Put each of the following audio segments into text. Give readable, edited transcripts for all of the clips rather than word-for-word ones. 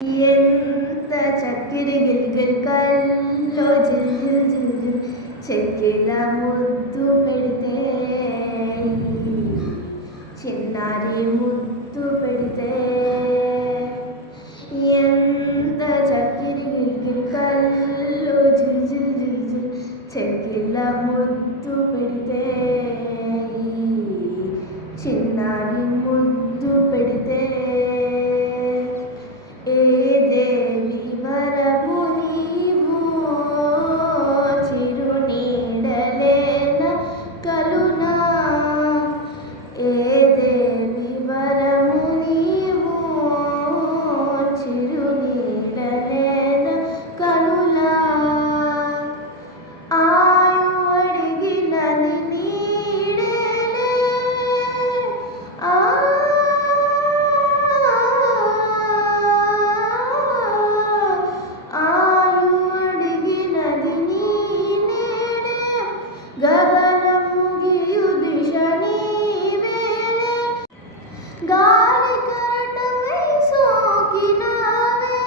ఎంత చక్కిరి గిల్గిల్ కల్లో జిల్ జిల్ జిల్ జిల్ చెక్కిల ముద్దు పెడితే చిన్నారి ముద్దు పెడితే ఎంత చక్కిరి గిల్గిల్ కల్లో జిల్ జిల్ జిల్ జిల్ చెక్కిల ముద్దు పెడితే చిన్నారి ముద్దు పెడితే ఏ దేవి వరము నీవు చిరు నీడలేన కలునా ఏ దేవి వరము నీవు చిరు నీడలేన కలునా ఆయు అడిగినది నీడేలే గగనముగియు దిశ నీవేలే గాలి కరటమై సోకినావే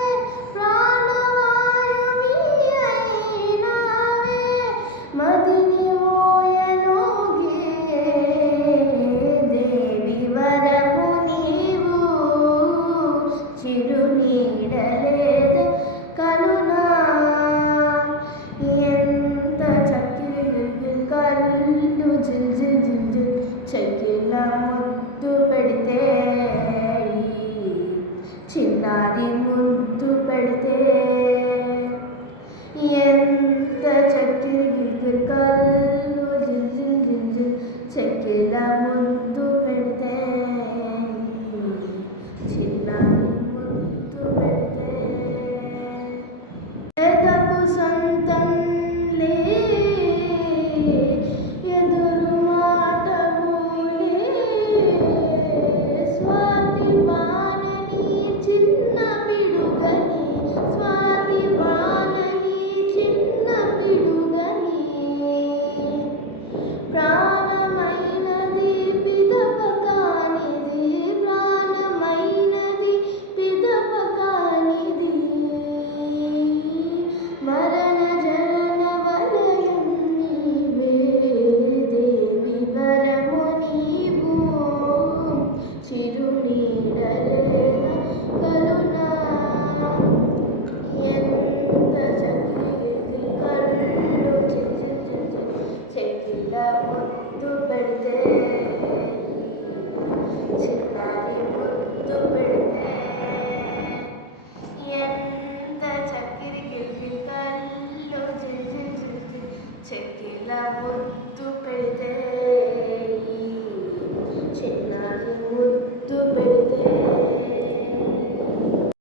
ప్రాణవాయువి అయినావే మదిని ఓయనోగే దేవి వరము నీవు చిరు నీడలేద కలునా ఎంత కళ్ళు జిల్ జిల్ జిల్ జిల్ చెక్కిల ముద్దు పెడితే చిన్నారి ముద్దు పెడితే ఎంత చక్కిరి గిల్గిల్ కళ్ళు జిల్ జిల్ జిల్ జిల్ చెక్కిల ముద్దు పెడితే చిన్నారి ముద్దు పెడితే ఎదకు సొంతం లే ఎదురు మాటములే స్వాతి వానని చిన్న పిడుగని స్వాతి వానని చిన్న పిడుగని ప్రాణమైనది పిదప కానిది ప్రాణమైనది పిదప కానిది మరణ జరణ వలయం నీవే దేవి వరము నీవు చిరు నీడలేన కలునా ఎంత చక్కిరి కళ్ళు చెక్కిల ముద్దు పెడితే చిన్నారి ముద్దు పెడితే ఎంత చక్కిరి గిల్గిల్ కళ్ళు చెక్కిల ముద్దు